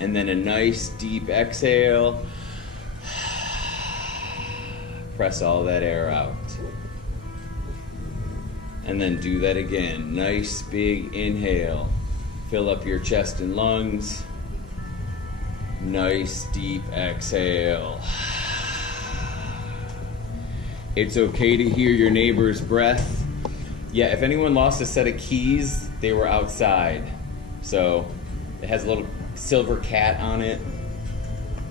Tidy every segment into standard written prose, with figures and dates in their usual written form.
And then a nice deep exhale. Press all that air out. And then do that again. Nice big inhale. Fill up your chest and lungs. Nice deep exhale. It's okay to hear your neighbor's breath. Yeah, if anyone lost a set of keys, they were outside. So it has a little silver cat on it.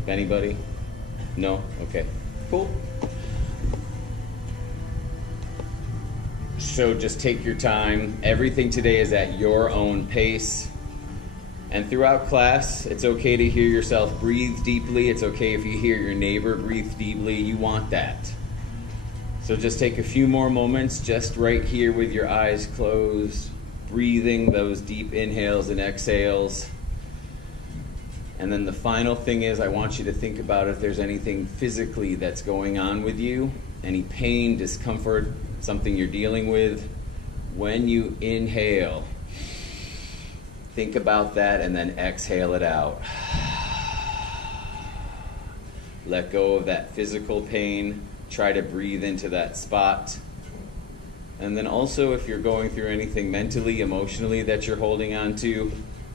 Anybody? No? Okay. Cool. So just take your time. Everything today is at your own pace. And throughout class, it's okay to hear yourself breathe deeply. It's okay if you hear your neighbor breathe deeply. You want that. So just take a few more moments just right here with your eyes closed, breathing those deep inhales and exhales. And then the final thing is, I want you to think about if there's anything physically that's going on with you, any pain, discomfort, something you're dealing with. When you inhale, think about that and then exhale it out. Let go of that physical pain. Try to breathe into that spot. And then also, if you're going through anything mentally, emotionally that you're holding on to,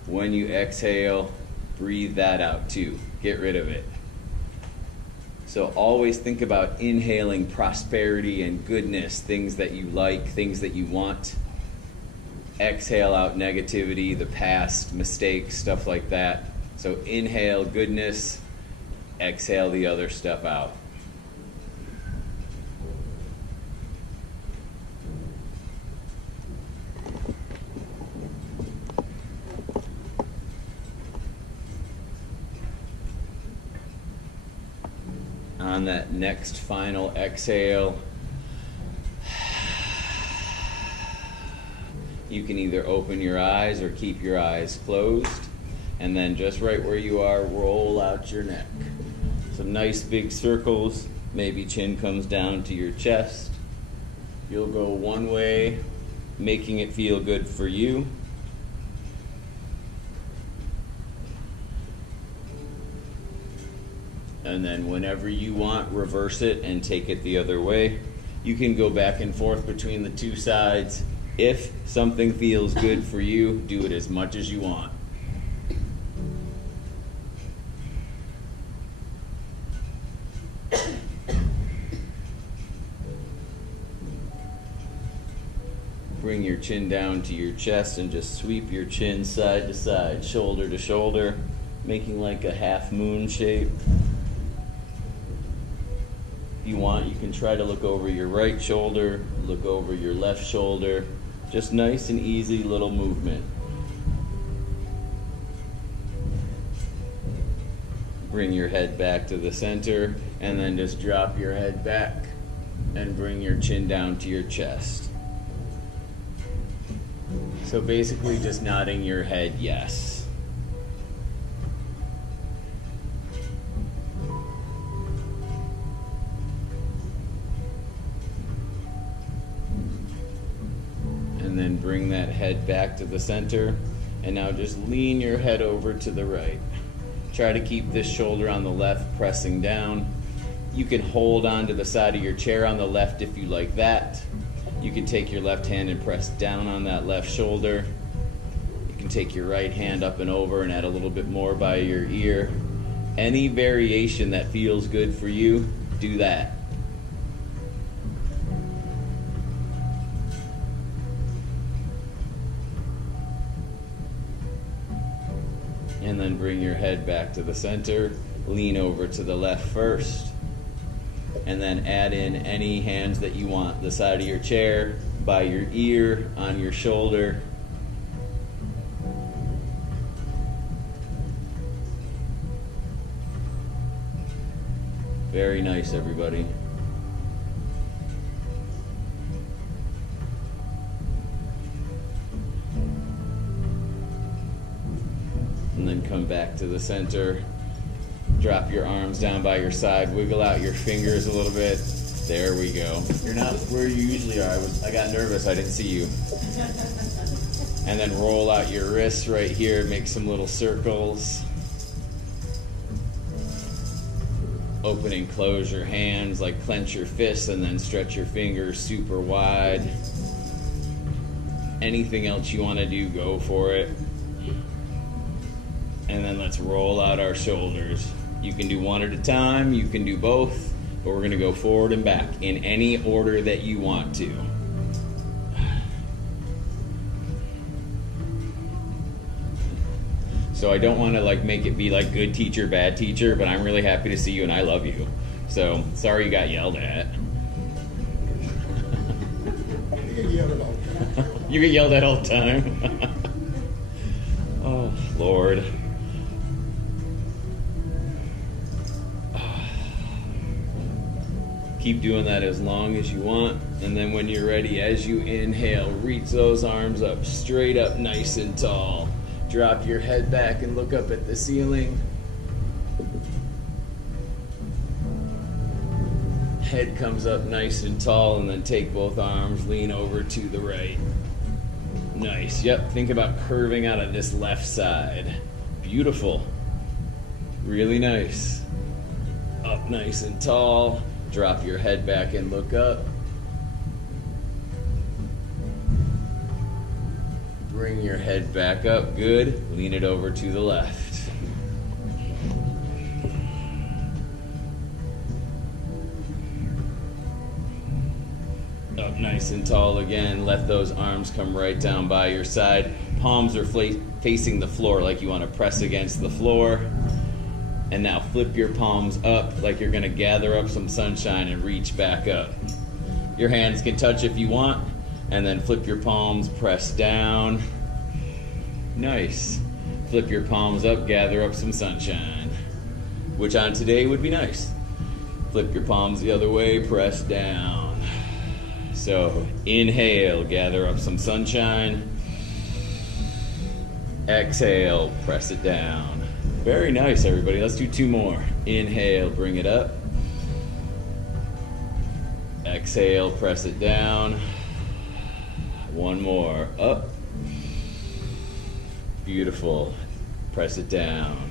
when you exhale, breathe that out too. Get rid of it. So always think about inhaling prosperity and goodness, things that you like, things that you want. Exhale out negativity, the past, mistakes, stuff like that. So inhale goodness, exhale the other stuff out. On that next final exhale, you can either open your eyes or keep your eyes closed, and then just right where you are, roll out your neck. Some nice big circles, maybe chin comes down to your chest. You'll go one way, making it feel good for you. And then whenever you want, reverse it and take it the other way. You can go back and forth between the two sides. If something feels good for you, do it as much as you want. Bring your chin down to your chest and just sweep your chin side to side, shoulder to shoulder, making like a half moon shape. If you want, you can try to look over your right shoulder, look over your left shoulder. Just nice and easy little movement. Bring your head back to the center, and then just drop your head back and bring your chin down to your chest. So basically just nodding your head yes. And then bring that head back to the center. And now just lean your head over to the right. Try to keep this shoulder on the left pressing down. You can hold on to the side of your chair on the left if you like that. You can take your left hand and press down on that left shoulder. You can take your right hand up and over and add a little bit more by your ear. Any variation that feels good for you, do that. And then bring your head back to the center. Lean over to the left first. And then add in any hands that you want. The side of your chair, by your ear, on your shoulder. Very nice, everybody. And then come back to the center. Drop your arms down by your side. Wiggle out your fingers a little bit. There we go. You're not where you usually are. I got nervous. I didn't see you. And then roll out your wrists right here. Make some little circles. Open and close your hands, like clench your fists and then stretch your fingers super wide. Anything else you want to do, go for it. And then let's roll out our shoulders. You can do one at a time, you can do both, but we're going to go forward and back in any order that you want to. So I don't want to like make it be like good teacher, bad teacher, but I'm really happy to see you and I love you. So sorry you got yelled at. You get yelled at all the time. Oh, Lord. Keep doing that as long as you want. And then when you're ready, as you inhale, reach those arms up, straight up, nice and tall. Drop your head back and look up at the ceiling. Head comes up nice and tall, and then take both arms, lean over to the right. Nice. Yep, think about curving out of this left side. Beautiful. Really nice. Up nice and tall. Drop your head back and look up. Bring your head back up. Good. Lean it over to the left. Up nice and tall again. Let those arms come right down by your side. Palms are facing the floor like you want to press against the floor. And now flip your palms up like you're going to gather up some sunshine and reach back up. Your hands can touch if you want. And then flip your palms, press down. Nice. Flip your palms up, gather up some sunshine. Which on today would be nice. Flip your palms the other way, press down. So inhale, gather up some sunshine. Exhale, press it down. Very nice, everybody. Let's do two more. Inhale, bring it up. Exhale, press it down. One more. Up. Beautiful. Press it down.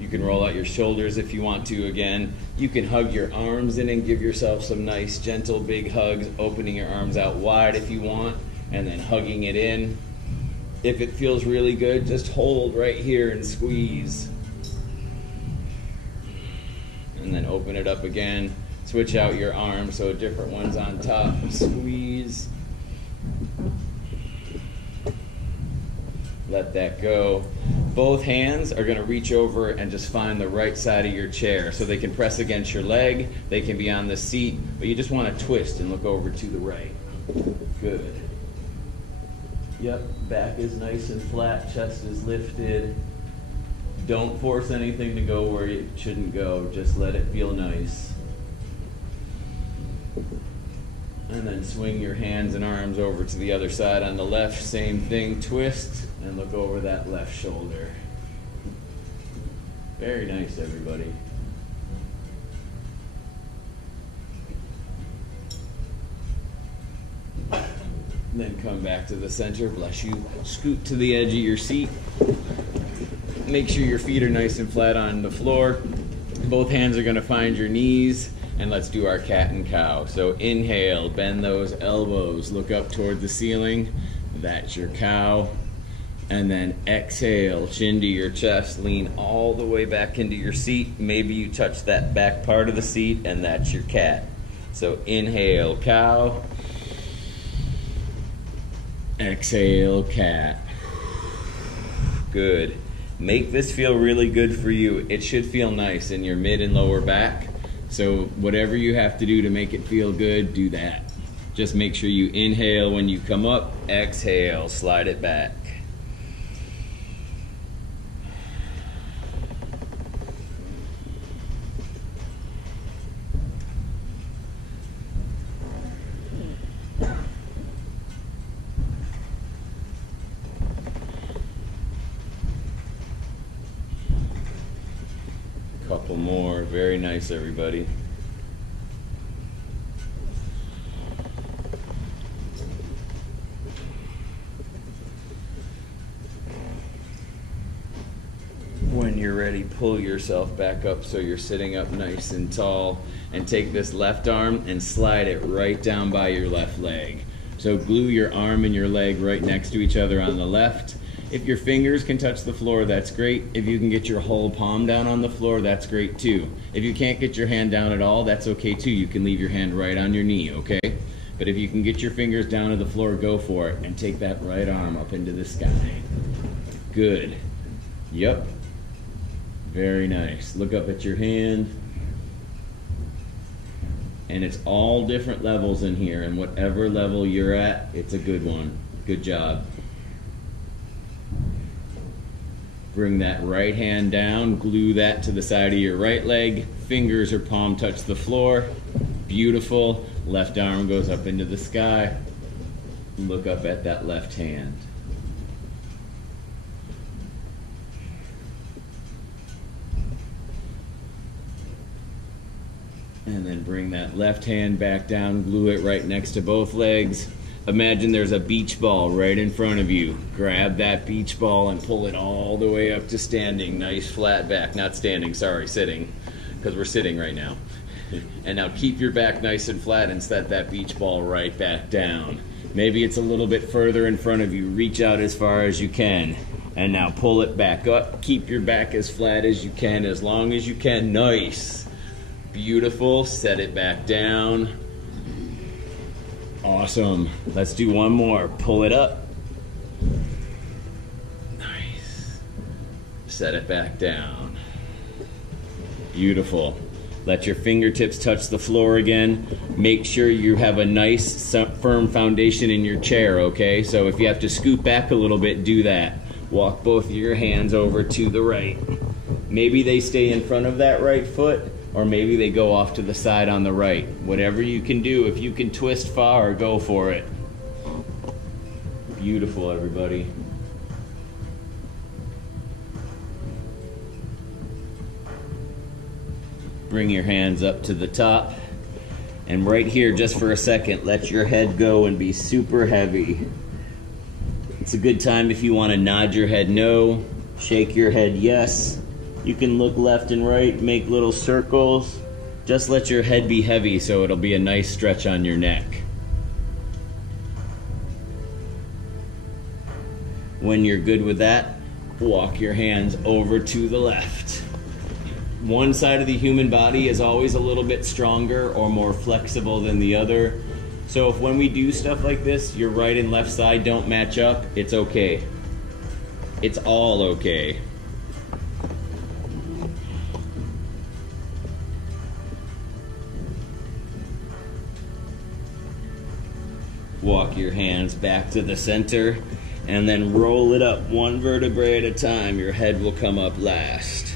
You can roll out your shoulders if you want to again. You can hug your arms in and give yourself some nice, gentle, big hugs, opening your arms out wide if you want, and then hugging it in. If it feels really good, just hold right here and squeeze. And then open it up again. Switch out your arms so a different one's on top. Squeeze. Let that go. Both hands are going to reach over and just find the right side of your chair. So they can press against your leg, they can be on the seat, but you just want to twist and look over to the right. Good. Yep, back is nice and flat, chest is lifted. Don't force anything to go where it shouldn't go, just let it feel nice. And then swing your hands and arms over to the other side on the left, same thing, twist, and look over that left shoulder. Very nice, everybody. Then come back to the center, bless you. Scoot to the edge of your seat. Make sure your feet are nice and flat on the floor. Both hands are gonna find your knees, and let's do our cat and cow. So inhale, bend those elbows, look up toward the ceiling. That's your cow. And then exhale, chin to your chest, lean all the way back into your seat. Maybe you touch that back part of the seat, and that's your cat. So inhale, cow. Exhale, cat. Good. Make this feel really good for you. It should feel nice in your mid and lower back. So whatever you have to do to make it feel good, do that. Just make sure you inhale when you come up, exhale, slide it back. Couple more. Very nice, everybody. When when you're ready, pull yourself back up so you're sitting up nice and tall, and take this left arm and slide it right down by your left leg. So glue your arm and your leg right next to each other on the left. If your fingers can touch the floor, that's great. If you can get your whole palm down on the floor, that's great too. If you can't get your hand down at all, that's okay too. You can leave your hand right on your knee, okay? But if you can get your fingers down to the floor, go for it, and take that right arm up into the sky. Good. Yep. Very nice. Look up at your hand. And it's all different levels in here, and whatever level you're at, it's a good one. Good job. Bring that right hand down, glue that to the side of your right leg, fingers or palm touch the floor. Beautiful. Left arm goes up into the sky. Look up at that left hand. And then bring that left hand back down, glue it right next to both legs. Imagine there's a beach ball right in front of you. Grab that beach ball and pull it all the way up to standing. Nice flat back. Not standing, sorry, sitting. Because we're sitting right now. And now keep your back nice and flat and set that beach ball right back down. Maybe it's a little bit further in front of you. Reach out as far as you can. And now pull it back up. Keep your back as flat as you can, as long as you can. Nice. Beautiful. Set it back down. Awesome. Let's do one more. Pull it up. Nice. Set it back down. Beautiful. Let your fingertips touch the floor again. Make sure you have a nice, firm foundation in your chair, okay? So if you have to scoot back a little bit, do that. Walk both of your hands over to the right. Maybe they stay in front of that right foot, or maybe they go off to the side on the right. Whatever you can do. If you can twist far, go for it. Beautiful, everybody. Bring your hands up to the top. And right here, just for a second, let your head go and be super heavy. It's a good time if you want to nod your head no, shake your head yes. You can look left and right, make little circles. Just let your head be heavy so it'll be a nice stretch on your neck. When you're good with that, walk your hands over to the left. One side of the human body is always a little bit stronger or more flexible than the other. So if when we do stuff like this, your right and left side don't match up, it's okay. It's all okay. Walk your hands back to the center and then roll it up one vertebrae at a time. Your head will come up last.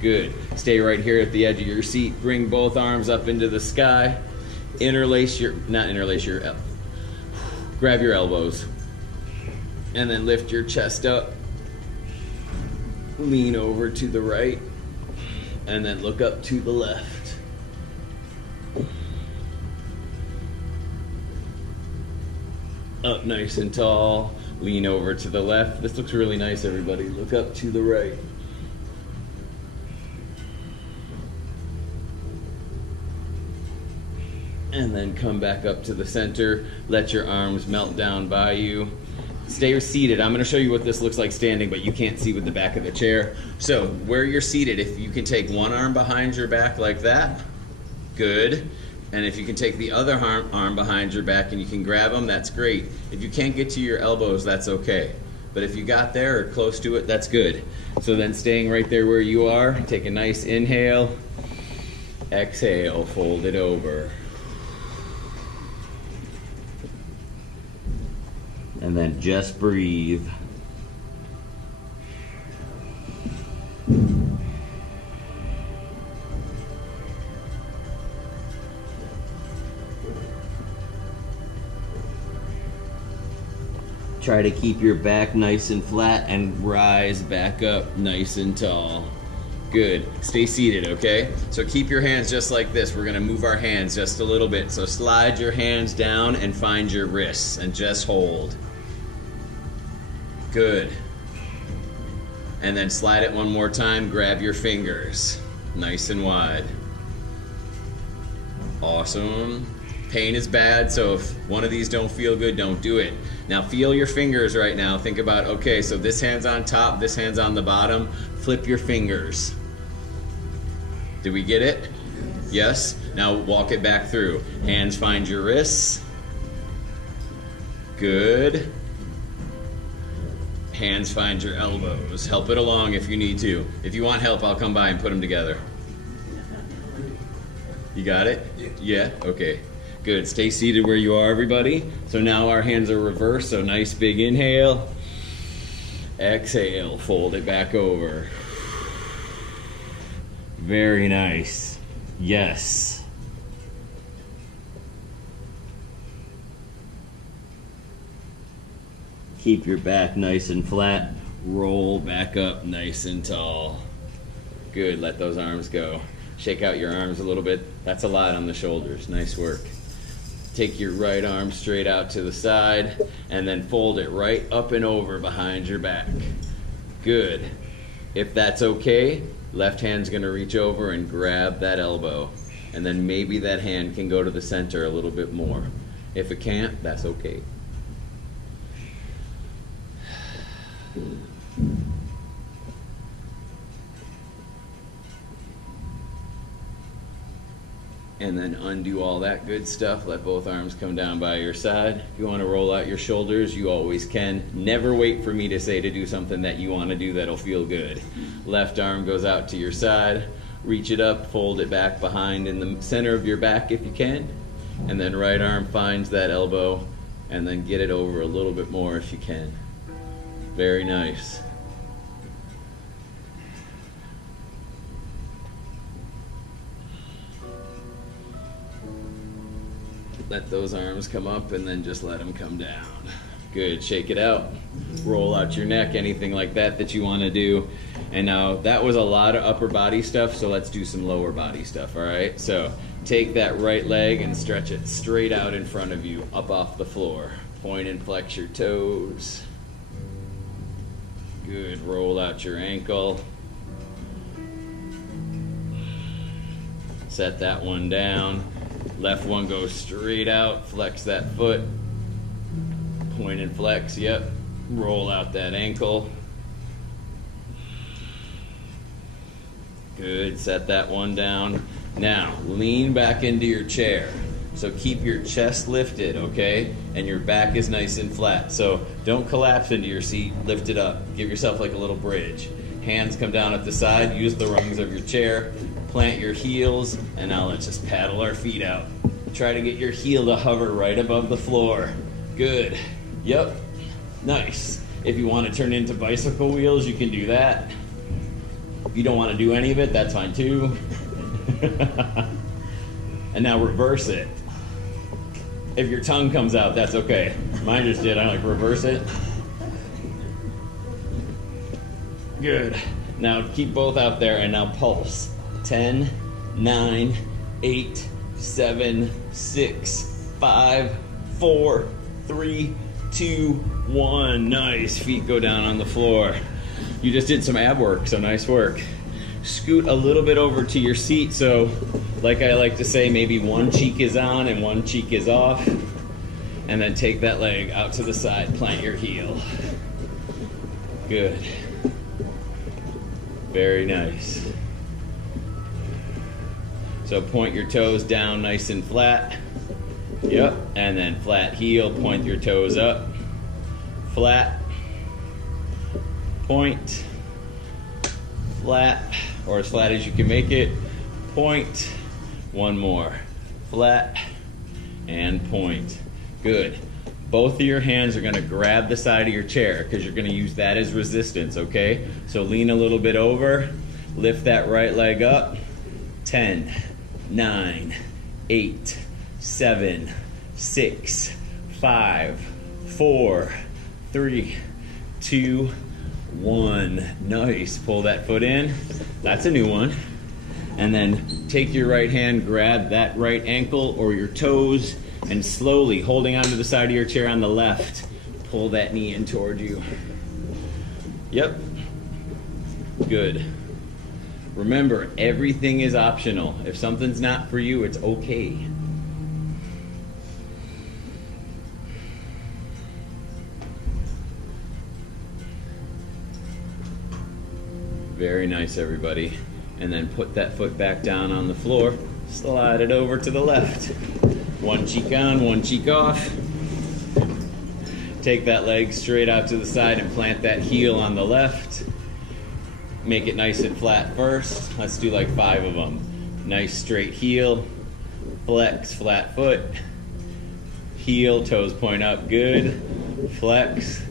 Good. Stay right here at the edge of your seat. Bring both arms up into the sky. Grab your elbows. And then lift your chest up. Lean over to the right. And then look up to the left. Up nice and tall. Lean over to the left. This looks really nice, everybody. Look up to the right. And then come back up to the center. Let your arms melt down by you. Stay seated. I'm going to show you what this looks like standing, but you can't see with the back of the chair. So where you're seated, if you can take one arm behind your back like that, good. And if you can take the other arm behind your back and you can grab them, that's great. If you can't get to your elbows, that's okay. But if you got there or close to it, that's good. So then staying right there where you are, take a nice inhale. Exhale, fold it over. And then just breathe. Try to keep your back nice and flat and rise back up nice and tall. Good. Stay seated, okay? So keep your hands just like this. We're gonna move our hands just a little bit. So slide your hands down and find your wrists and just hold. Good. And then slide it one more time, grab your fingers, nice and wide. Awesome. Pain is bad, so if one of these don't feel good, don't do it. Now feel your fingers right now. Think about, okay, so this hand's on top, this hand's on the bottom. Flip your fingers. Did we get it? Yes? Now walk it back through. Hands find your wrists. Good. Hands find your elbows. Help it along if you need to. If you want help, I'll come by and put them together. You got it? Yeah? Okay. Good. Stay seated where you are, everybody. So now our hands are reversed, so nice big inhale. Exhale, fold it back over. Very nice. Yes. Keep your back nice and flat. Roll back up nice and tall. Good. Let those arms go. Shake out your arms a little bit. That's a lot on the shoulders. Nice work. Take your right arm straight out to the side and then fold it right up and over behind your back. Good. If that's okay, left hand's going to reach over and grab that elbow. And then maybe that hand can go to the center a little bit more. If it can't, that's okay. And then undo all that good stuff. Let both arms come down by your side. If you want to roll out your shoulders, you always can. Never wait for me to say to do something that you want to do that'll feel good. Left arm goes out to your side. Reach it up, fold it back behind in the center of your back if you can. And then right arm finds that elbow and then get it over a little bit more if you can. Very nice. Let those arms come up and then just let them come down. Good, shake it out. Roll out your neck, anything like that you want to do. And now that was a lot of upper body stuff, so let's do some lower body stuff, all right? So take that right leg and stretch it straight out in front of you, up off the floor. Point and flex your toes. Good, roll out your ankle. Set that one down. Left one goes straight out, flex that foot. Point and flex, yep. Roll out that ankle. Good, set that one down. Now, lean back into your chair. So keep your chest lifted, okay? And your back is nice and flat. So don't collapse into your seat, lift it up. Give yourself like a little bridge. Hands come down at the side, use the rungs of your chair. Plant your heels, and now let's just paddle our feet out. Try to get your heel to hover right above the floor. Good. Yep. Nice. If you want to turn into bicycle wheels, you can do that. If you don't want to do any of it, that's fine too. And now reverse it. If your tongue comes out, that's okay. Mine just did. I like reverse it. Good. Now keep both out there and now pulse. 10, 9, 8, 7, 6, 5, 4, 3, 2, 1. Nice. Feet go down on the floor. You just did some ab work, so nice work. Scoot a little bit over to your seat, so like I like to say, maybe one cheek is on and one cheek is off. And then take that leg out to the side, plant your heel. Good. Very nice. So point your toes down nice and flat. Yep, and then flat heel, point your toes up. Flat, point, flat, or as flat as you can make it. Point, one more. Flat, and point. Good. Both of your hands are gonna grab the side of your chair because you're gonna use that as resistance, okay? So lean a little bit over, lift that right leg up. 10, 9, 8, 7, 6, 5, 4, 3, 2, 1. Nice. Pull that foot in. That's a new one. And then take your right hand, grab that right ankle or your toes, and slowly, holding onto the side of your chair on the left, pull that knee in toward you. Yep. Good. Remember, everything is optional. If something's not for you, it's okay. Very nice, everybody. And then put that foot back down on the floor. Slide it over to the left. One cheek on, one cheek off. Take that leg straight out to the side and plant that heel on the left. Make it nice and flat first. Let's do like 5 of them. Nice straight heel. Flex, flat foot. Heel, toes point up, good. Flex.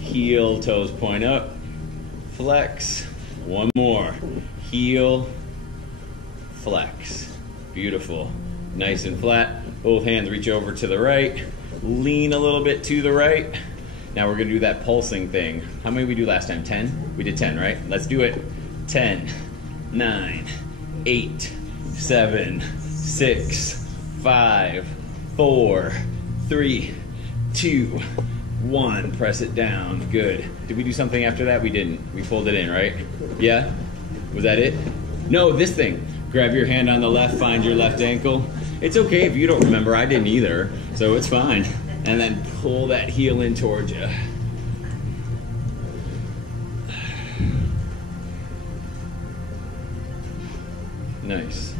Heel, toes point up. Flex. One more. Heel. Flex. Beautiful. Nice and flat. Both hands reach over to the right. Lean a little bit to the right. Now we're going to do that pulsing thing. How many did we do last time? 10? We did 10, right? Let's do it. 10, 9, 8, 7, 6, 5, 4, 3, 2, 1. Press it down. Good. Did we do something after that? We didn't. We pulled it in, right? Yeah? Was that it? No, this thing. Grab your hand on the left, find your left ankle. It's okay if you don't remember. I didn't either, so it's fine. And then pull that heel in towards you. Nice.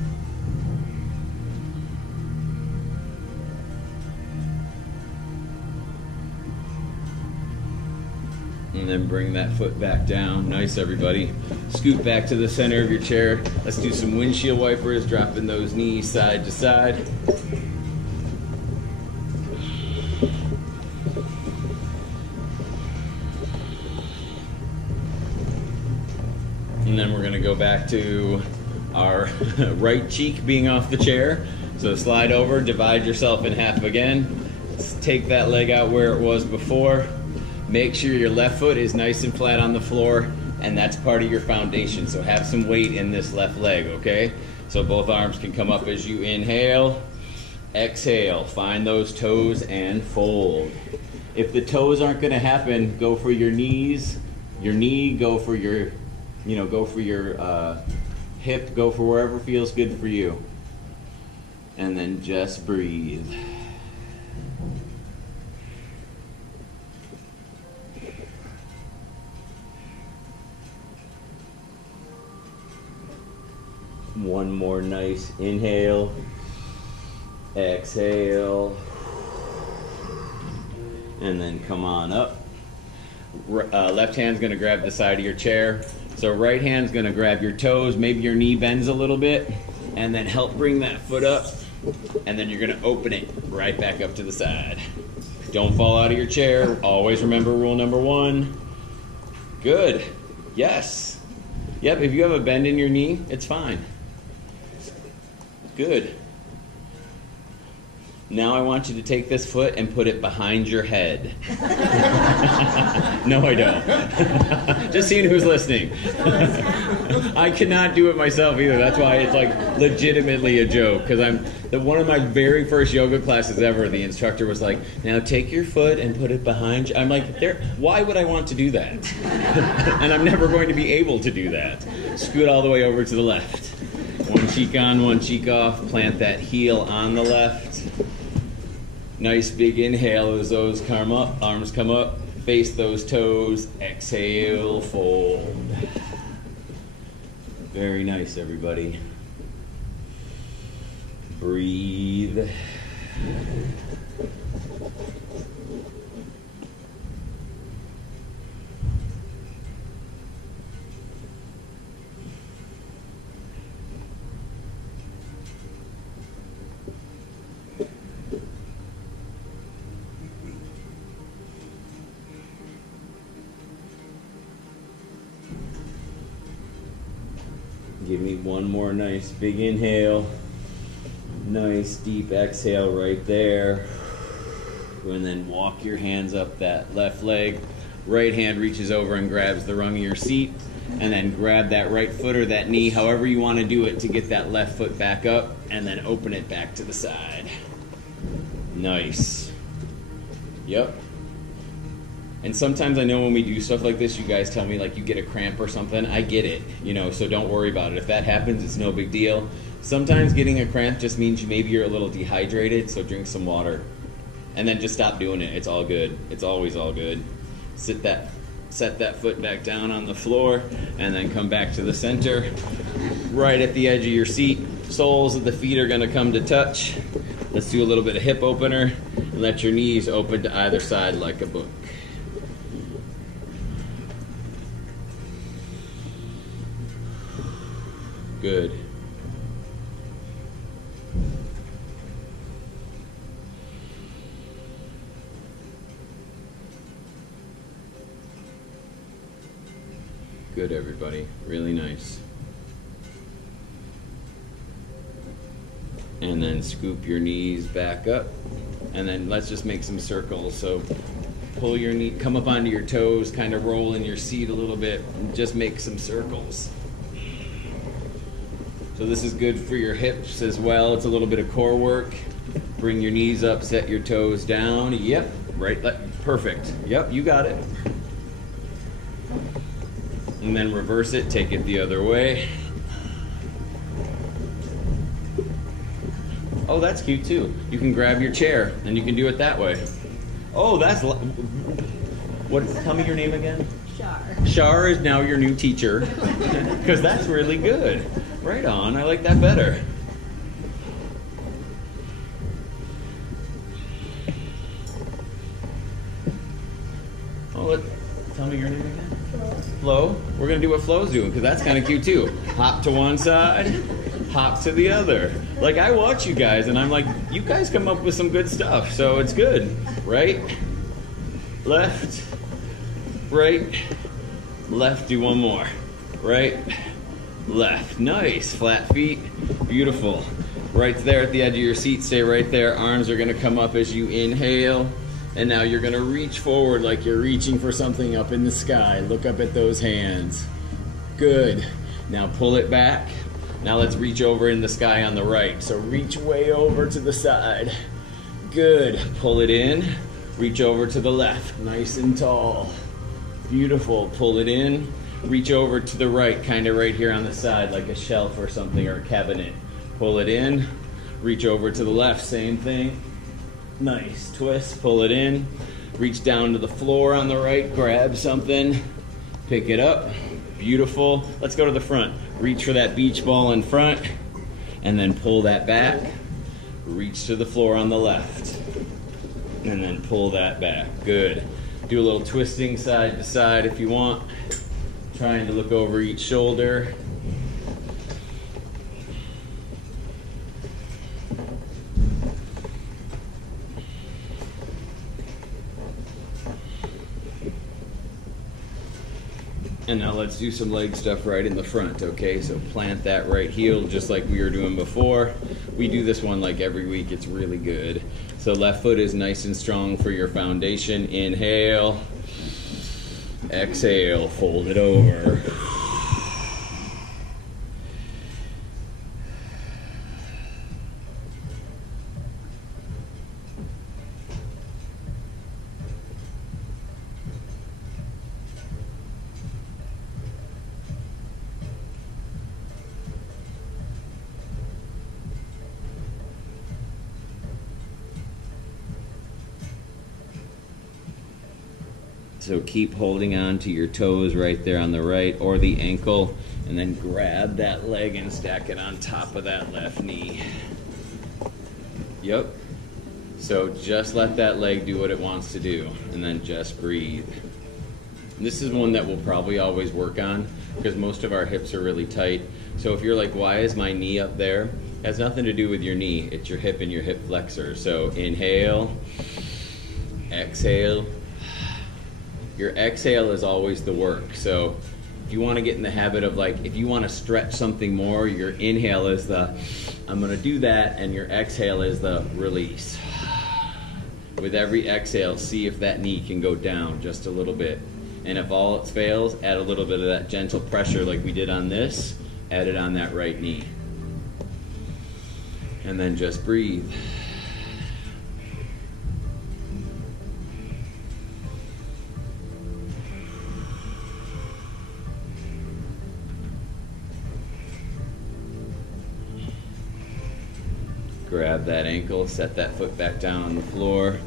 And then bring that foot back down. Nice, everybody. Scoot back to the center of your chair. Let's do some windshield wipers, dropping those knees side to side. And then we're gonna go back to our right cheek being off the chair. So slide over, divide yourself in half again. Let's take that leg out where it was before. Make sure your left foot is nice and flat on the floor, and that's part of your foundation. So have some weight in this left leg, okay? So both arms can come up as you inhale. Exhale, find those toes and fold. If the toes aren't gonna happen, go for your knees, your knee, go for your, go for your hip, go for wherever feels good for you. And then just breathe. One more nice inhale, exhale, and then come on up. Left hand's gonna grab the side of your chair. So right hand's gonna grab your toes, maybe your knee bends a little bit, and then help bring that foot up, and then you're gonna open it right back up to the side. Don't fall out of your chair. Always remember rule number 1. Good. Yes. Yep, if you have a bend in your knee, it's fine. Good. Now I want you to take this foot and put it behind your head. No, I don't. Just seeing who's listening. I cannot do it myself either. That's why it's like legitimately a joke. Because one of my very first yoga classes ever, the instructor was like, now take your foot and put it behind you. I'm like, why would I want to do that? And I'm never going to be able to do that. Scoot all the way over to the left. One cheek on, one cheek off. Plant that heel on the left. Nice big inhale as those come up, arms come up. Face those toes. Exhale, fold. Very nice, everybody. Breathe. Give me one more nice big inhale. Nice deep exhale right there. And then walk your hands up that left leg. Right hand reaches over and grabs the rung of your seat. And then grab that right foot or that knee, however you want to do it, to get that left foot back up. And then open it back to the side. Nice. Yep. And sometimes I know when we do stuff like this, you guys tell me like you get a cramp or something. I get it, you know, so don't worry about it. If that happens, it's no big deal. Sometimes getting a cramp just means maybe you're a little dehydrated, so drink some water. And then just stop doing it. It's all good. It's always all good. Set that foot back down on the floor, and then come back to the center. Right at the edge of your seat. Soles of the feet are gonna come to touch. Let's do a little bit of hip opener. And let your knees open to either side like a book. Good. Good, everybody. Really nice. And then scoop your knees back up. And then let's just make some circles. So pull your knee, come up onto your toes, kind of roll in your seat a little bit, and just make some circles. So this is good for your hips as well. It's a little bit of core work. Bring your knees up, set your toes down. Yep, right, perfect. Yep, you got it. And then reverse it, take it the other way. Oh, that's cute too. You can grab your chair and you can do it that way. Oh, that's, tell me your name again? Shar. Shar is now your new teacher, because that's really good. Right on, I like that better. Oh, tell me your name again? Flo. We're gonna do what Flo's doing, because that's kind of cute too. Hop to one side, hop to the other. Like, I watch you guys and I'm like, you guys come up with some good stuff, so it's good. Right, left, right, left, do one more. Right, left, nice, flat feet, beautiful. Right there at the edge of your seat, stay right there. Arms are gonna come up as you inhale. And now you're gonna reach forward like you're reaching for something up in the sky. Look up at those hands. Good. Now pull it back. Now let's reach over in the sky on the right. So reach way over to the side. Good. Pull it in. Reach over to the left. Nice and tall. Beautiful. Pull it in. Reach over to the right, kind of right here on the side, like a shelf or something, or a cabinet. Pull it in. Reach over to the left. Same thing. Nice, twist, pull it in, reach down to the floor on the right, grab something, pick it up, beautiful. Let's go to the front. Reach for that beach ball in front, and then pull that back. Reach to the floor on the left, and then pull that back. Good. Do a little twisting side to side if you want. Trying to look over each shoulder. And now let's do some leg stuff right in the front, okay? So plant that right heel just like we were doing before. We do this one like every week, it's really good. So left foot is nice and strong for your foundation. Inhale, exhale, fold it over. So keep holding on to your toes right there on the right or the ankle, and then grab that leg and stack it on top of that left knee. Yep. So just let that leg do what it wants to do, and then just breathe. And this is one that we'll probably always work on because most of our hips are really tight. So if you're like, why is my knee up there? It has nothing to do with your knee. It's your hip and your hip flexor. So inhale, exhale. Your exhale is always the work. So if you want to get in the habit of, like, if you want to stretch something more, your inhale is the, I'm going to do that, and your exhale is the release. With every exhale, see if that knee can go down just a little bit. And if all else fails, add a little bit of that gentle pressure like we did on this, add it on that right knee. And then just breathe. Grab that ankle, set that foot back down on the floor.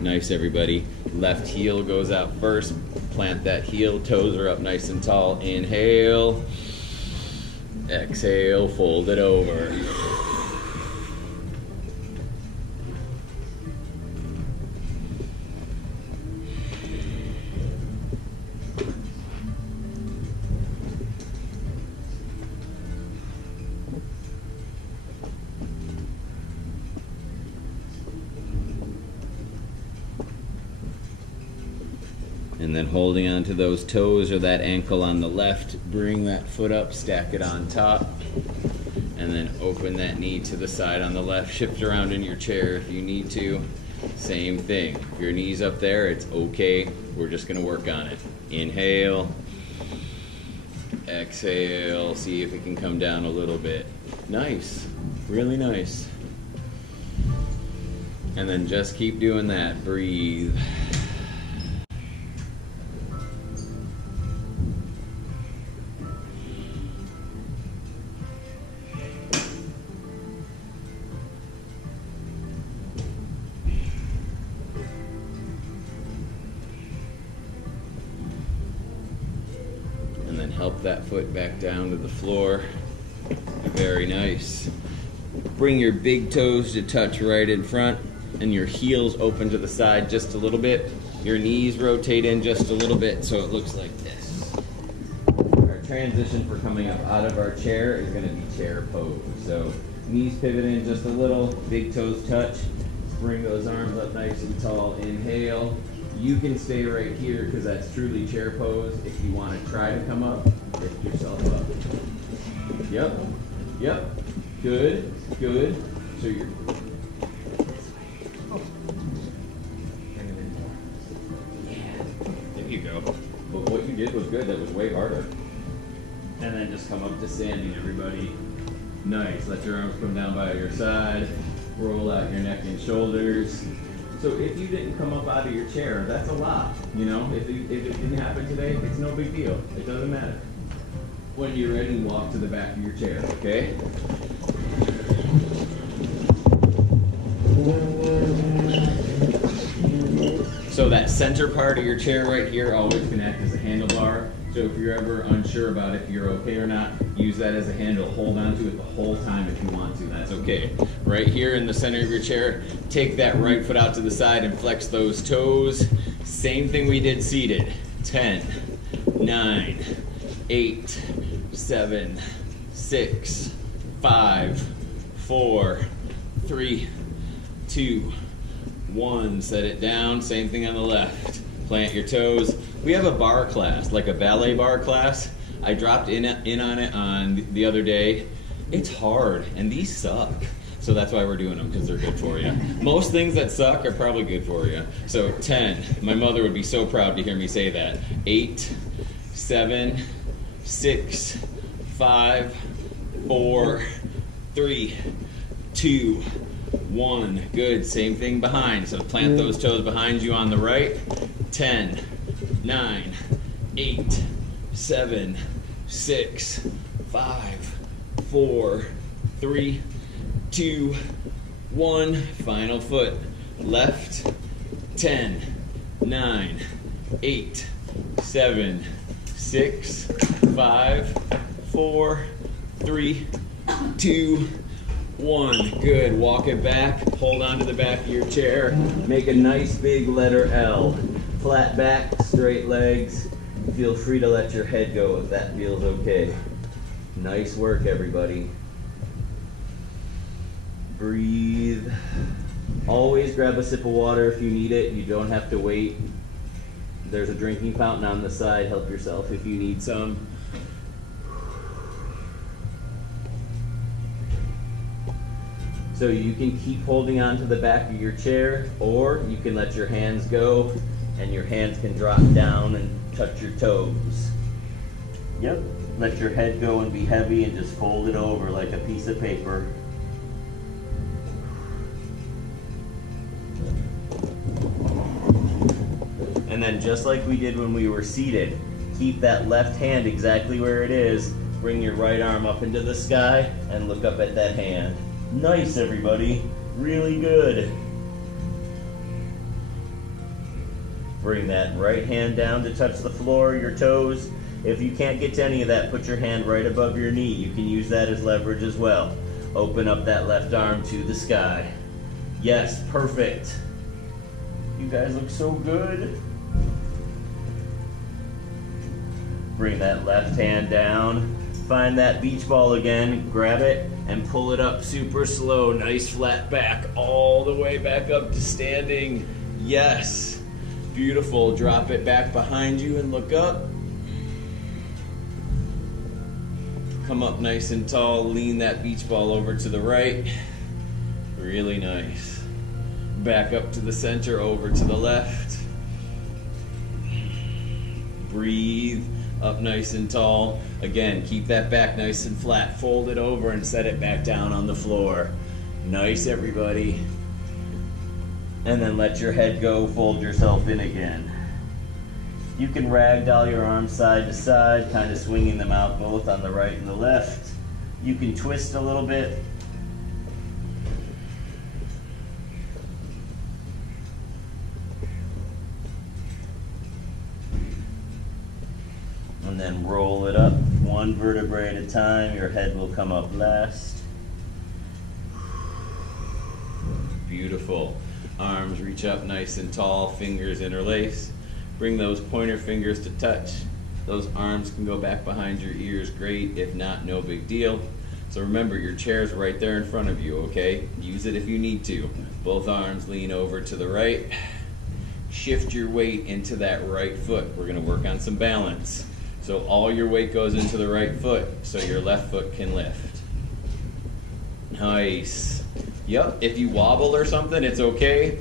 Nice, everybody. Left heel goes out first. Plant that heel, toes are up nice and tall. Inhale. Exhale, fold it over. And then holding on to those toes or that ankle on the left, bring that foot up, stack it on top, and then open that knee to the side on the left. Shift around in your chair if you need to. Same thing. If your knee's up there, it's okay. We're just going to work on it. Inhale. Exhale. See if it can come down a little bit. Nice. Really nice. And then just keep doing that. Breathe. And then help that foot back down to the floor. Very nice. Bring your big toes to touch right in front and your heels open to the side just a little bit. Your knees rotate in just a little bit so it looks like this. Our transition for coming up out of our chair is going to be chair pose. So knees pivot in just a little, big toes touch. Bring those arms up nice and tall. Inhale. You can stay right here because that's truly chair pose. If you want to try to come up, lift yourself up. Yep. Yep. Good. Good. So you're... There you go. But what you did was good. That was way harder. And then just come up to standing, everybody. Nice. Let your arms come down by your side. Roll out your neck and shoulders. So if you didn't come up out of your chair, that's a lot. You know, if it didn't happen today, it's no big deal. It doesn't matter. When you're ready, walk to the back of your chair, okay? So that center part of your chair right here always can act as a handlebar. So if you're ever unsure about if you're okay or not, use that as a handle. Hold on to it the whole time if you want to. That's okay. Right here in the center of your chair, take that right foot out to the side and flex those toes. Same thing we did seated. 10, 9, 8, 7, 6, 5, 4, 3, 2, 1. Set it down. Same thing on the left. Plant your toes. We have a bar class, like a ballet bar class. I dropped in on it on the other day. It's hard, and these suck. So that's why we're doing them, because they're good for you. Most things that suck are probably good for you. So 10. My mother would be so proud to hear me say that. 8, 7, 6, 5, 4, 3, 2, 1. Good. Same thing behind. So plant those toes behind you on the right. 10, 9, 8, 7, 6, 5, 4, 3, 2, 1. Final foot. Left. 10, 9, 8, 7, 6, 5, 4, 3, 2, 1. Good. Walk it back. Hold on to the back of your chair. Make a nice big letter L. Flat back, straight legs. Feel free to let your head go if that feels okay. Nice work, everybody. Breathe. Always grab a sip of water if you need it. You don't have to wait. There's a drinking fountain on the side. Help yourself if you need some. So you can keep holding on to the back of your chair, or you can let your hands go and your hands can drop down and touch your toes. Yep. Let your head go and be heavy and just fold it over like a piece of paper. And then just like we did when we were seated, keep that left hand exactly where it is. Bring your right arm up into the sky and look up at that hand. Nice, everybody. Really good. Bring that right hand down to touch the floor, your toes. If you can't get to any of that, put your hand right above your knee. You can use that as leverage as well. Open up that left arm to the sky. Yes, perfect. You guys look so good. Bring that left hand down. Find that beach ball again, grab it, and pull it up super slow. Nice flat back, all the way back up to standing. Yes, beautiful. Drop it back behind you and look up. Come up nice and tall, lean that beach ball over to the right. Really nice. Back up to the center, over to the left. Breathe, up nice and tall. Again, keep that back nice and flat. Fold it over and set it back down on the floor. Nice, everybody. And then let your head go, fold yourself in again. You can ragdoll your arms side to side, kind of swinging them out both on the right and the left. You can twist a little bit. And then roll it up, one vertebrae at a time. Your head will come up last. Beautiful. Arms reach up nice and tall, fingers interlace. Bring those pointer fingers to touch. Those arms can go back behind your ears, great. If not, no big deal. So remember, your chair's right there in front of you, okay? Use it if you need to. Both arms lean over to the right. Shift your weight into that right foot. We're gonna work on some balance. So all your weight goes into the right foot, so your left foot can lift. Nice. Yep, if you wobble or something, it's okay.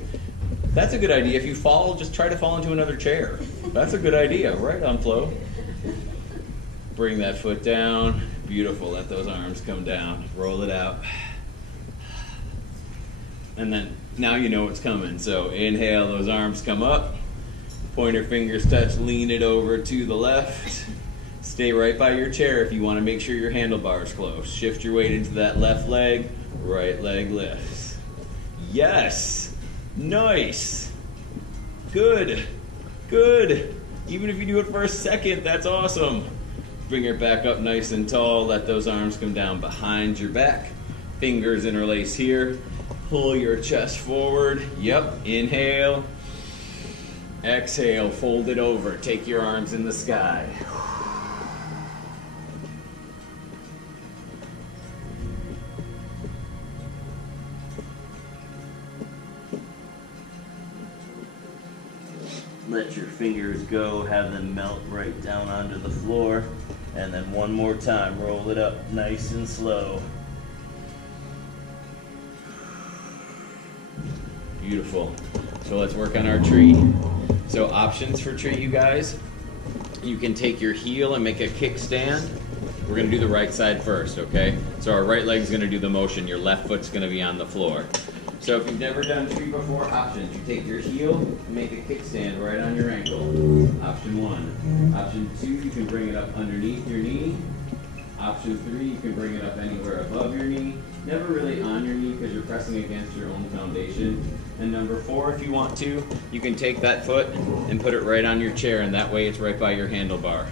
That's a good idea. If you fall, just try to fall into another chair. That's a good idea. Right on, Flo. Bring that foot down. Beautiful. Let those arms come down. Roll it out. And then now you know what's coming. So inhale, those arms come up. Pointer fingers touch. Lean it over to the left. Stay right by your chair if you want to make sure your handlebar is close. Shift your weight into that left leg. Right leg lifts. Yes. Nice. Good. Good. Even if you do it for a second, that's awesome. Bring it back up nice and tall. Let those arms come down behind your back. Fingers interlace here. Pull your chest forward. Yep. Inhale. Exhale. Fold it over. Take your arms in the sky. Let your fingers go, have them melt right down onto the floor. And then one more time, roll it up nice and slow. Beautiful. So let's work on our tree. So options for tree, you guys. You can take your heel and make a kickstand. We're gonna do the right side first, okay? So our right leg's gonna do the motion, your left foot's gonna be on the floor. So if you've never done tree before, options. You take your heel and make a kickstand right on your ankle. Option 1. Option 2, you can bring it up underneath your knee. Option 3, you can bring it up anywhere above your knee. Never really on your knee because you're pressing against your own foundation. And number 4, if you want to, you can take that foot and put it right on your chair, and that way it's right by your handlebar.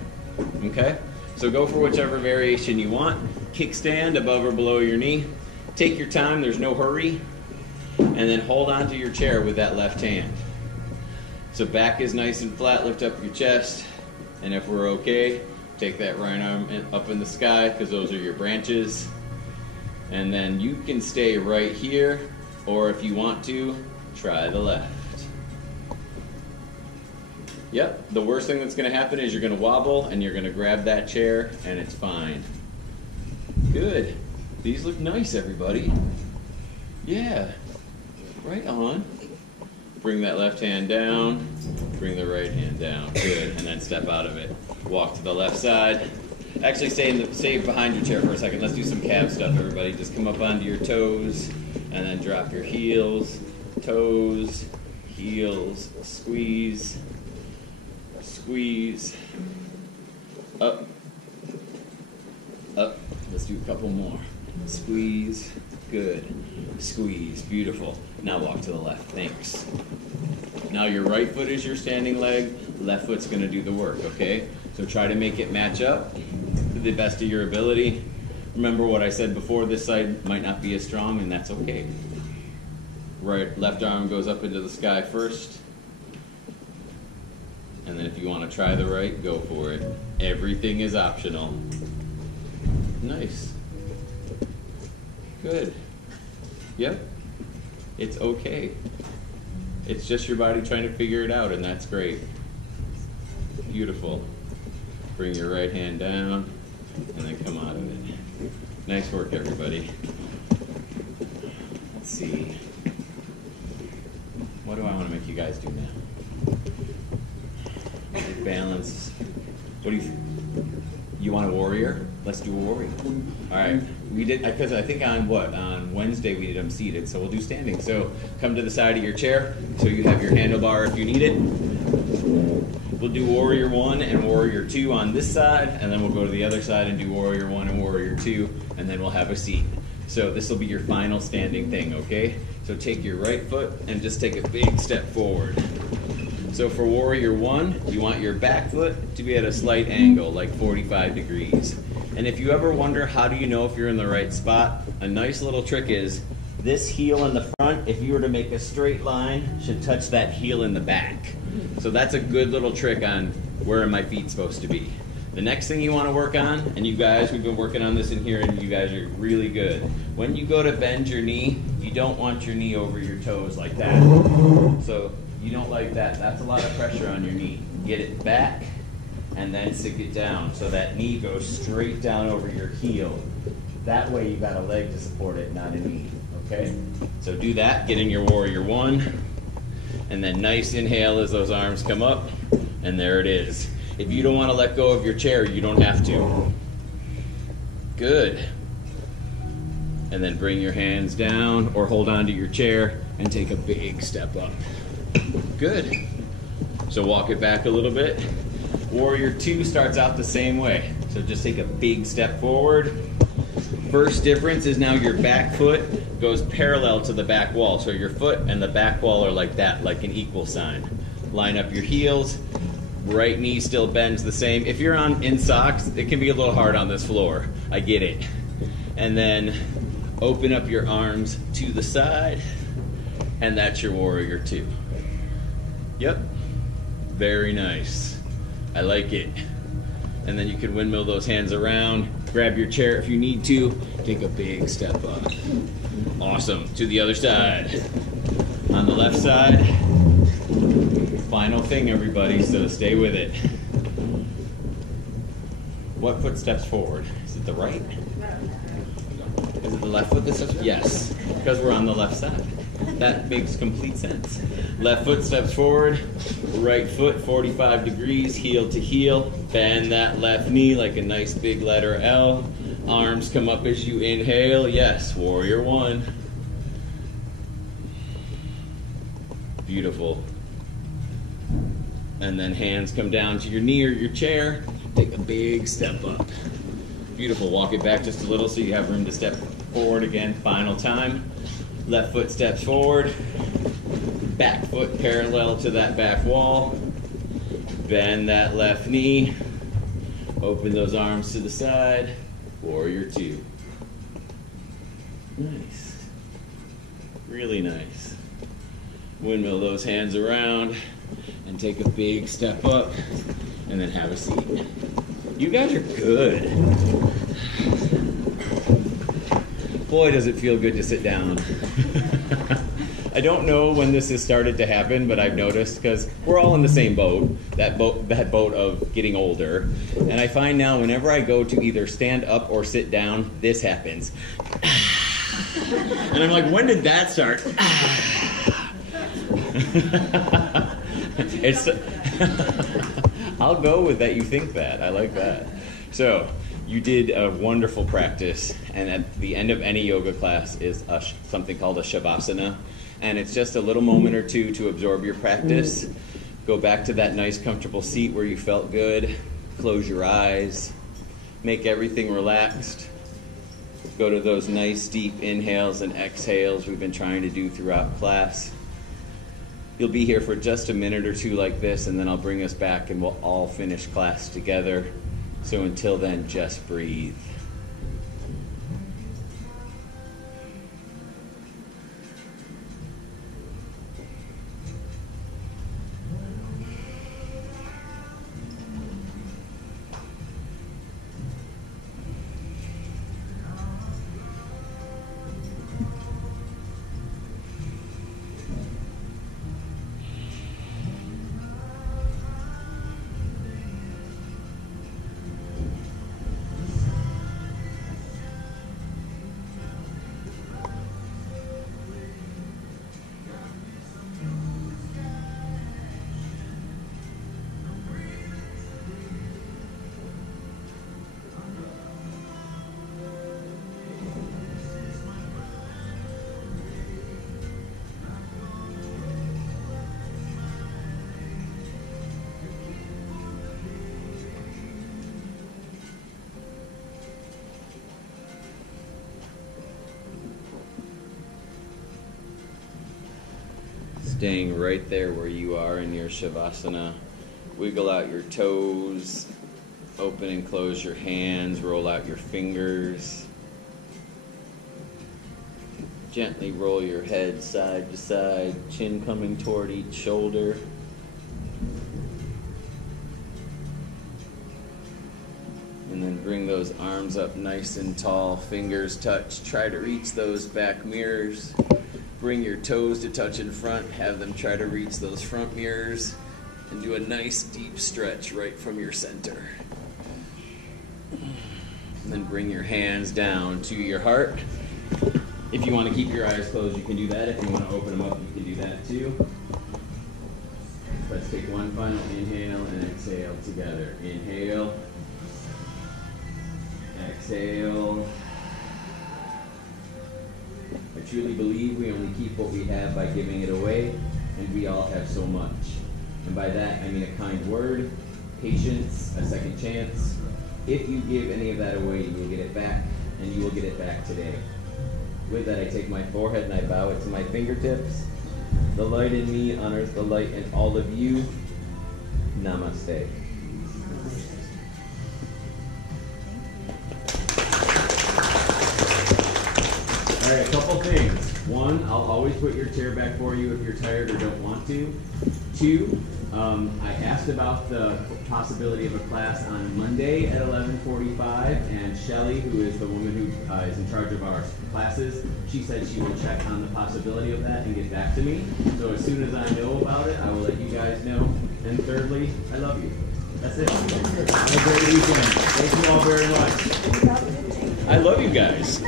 Okay? So go for whichever variation you want. Kickstand above or below your knee. Take your time, there's no hurry. And then hold on to your chair with that left hand. So back is nice and flat, lift up your chest. And if we're okay, take that right arm up in the sky because those are your branches. And then you can stay right here, or if you want to, try the left. Yep, the worst thing that's gonna happen is you're gonna wobble and you're gonna grab that chair and it's fine. Good. These look nice, everybody. Yeah. Right on. Bring that left hand down, bring the right hand down. Good, and then step out of it. Walk to the left side. Actually, stay behind your chair for a second. Let's do some calf stuff, everybody. Just come up onto your toes, and then drop your heels. Toes, heels, squeeze, squeeze. Up, up. Let's do a couple more. Squeeze. Good. Squeeze. Beautiful. Now walk to the left. Thanks. Now your right foot is your standing leg. Left foot's going to do the work, okay? So try to make it match up to the best of your ability. Remember what I said before, this side might not be as strong, and that's okay. Right, left arm goes up into the sky first. And then if you want to try the right, go for it. Everything is optional. Nice. Good. Yep. It's okay. It's just your body trying to figure it out, and that's great. Beautiful. Bring your right hand down, and then come out of it. Nice work, everybody. Let's see. What do I want to make you guys do now? Balance. What do you want a warrior? Let's do a warrior. All right. We did, because I think on Wednesday we did them seated, so we'll do standing. So come to the side of your chair so you have your handlebar if you need it. We'll do warrior 1 and warrior 2 on this side, and then we'll go to the other side and do warrior 1 and warrior 2, and then we'll have a seat. So this will be your final standing thing, okay? So take your right foot and just take a big step forward. So for warrior 1, you want your back foot to be at a slight angle, like 45 degrees. And if you ever wonder how do you know if you're in the right spot, a nice little trick is this heel in the front, if you were to make a straight line, should touch that heel in the back. So that's a good little trick on where are my feet supposed to be. The next thing you want to work on, and you guys, we've been working on this in here and you guys are really good. When you go to bend your knee, you don't want your knee over your toes like that. So you don't like that. That's a lot of pressure on your knee. Get it back and then stick it down so that knee goes straight down over your heel. That way you got a leg to support it, not a knee. Okay? So do that, get in your warrior 1, and then nice inhale as those arms come up, and there it is. If you don't want to let go of your chair, you don't have to. Good. And then bring your hands down or hold on to your chair and take a big step up. Good. So walk it back a little bit. Warrior 2 starts out the same way. So just take a big step forward. First difference is now your back foot goes parallel to the back wall. So your foot and the back wall are like that, like an equal sign. Line up your heels. Right knee still bends the same. If you're in socks, it can be a little hard on this floor. I get it. And then open up your arms to the side, and that's your warrior 2. Yep. Very nice. I like it. And then you can windmill those hands around, grab your chair if you need to, take a big step up. Awesome. To the other side. On the left side, final thing, everybody, so stay with it. What foot steps forward? Is it the right? Is it the left foot that steps? Yes, because we're on the left side. That makes complete sense. Left foot steps forward, right foot 45 degrees, heel to heel. Bend that left knee like a nice big letter L. Arms come up as you inhale. Yes, warrior 1. Beautiful. And then hands come down to your knee or your chair. Take a big step up. Beautiful. Walk it back just a little so you have room to step forward again. Final time. Left foot steps forward. Back foot parallel to that back wall. Bend that left knee. Open those arms to the side. Warrior 2. Nice. Really nice. Windmill those hands around and take a big step up and then have a seat. You guys are good. Boy, does it feel good to sit down. I don't know when this has started to happen, but I've noticed because we're all in the same boat, that boat of getting older. And I find now whenever I go to either stand up or sit down, this happens. And I'm like, when did that start? It's I'll go with that. You think that. I like that. So you did a wonderful practice, and at the end of any yoga class is something called a shavasana, and it's just a little moment or two to absorb your practice. Go back to that nice comfortable seat where you felt good. Close your eyes. Make everything relaxed. Go to those nice deep inhales and exhales we've been trying to do throughout class. You'll be here for just a minute or two like this, and then I'll bring us back and we'll all finish class together. So until then, just breathe. Staying right there where you are in your Shavasana. Wiggle out your toes, open and close your hands, roll out your fingers. Gently roll your head side to side, chin coming toward each shoulder. And then bring those arms up nice and tall, fingers touch. Try to reach those back mirrors. Bring your toes to touch in front, have them try to reach those front mirrors, and do a nice deep stretch right from your center. And then bring your hands down to your heart. If you want to keep your eyes closed, you can do that. If you want to open them up, you can do that too. Let's take one final inhale and exhale together. Inhale. Exhale. I truly believe we only keep what we have by giving it away, and we all have so much. And by that, I mean a kind word, patience, a second chance. If you give any of that away, you will get it back, and you will get it back today. With that, I take my forehead and I bow it to my fingertips. The light in me honors the light in all of you. Namaste. All right, a couple things. One, I'll always put your chair back for you if you're tired or don't want to. Two, I asked about the possibility of a class on Monday at 11:45, and Shelly, who is the woman who is in charge of our classes, she said she will check on the possibility of that and get back to me. So as soon as I know about it, I will let you guys know. And thirdly, I love you. That's it. Have a great weekend. Thank you all very much. I love you guys.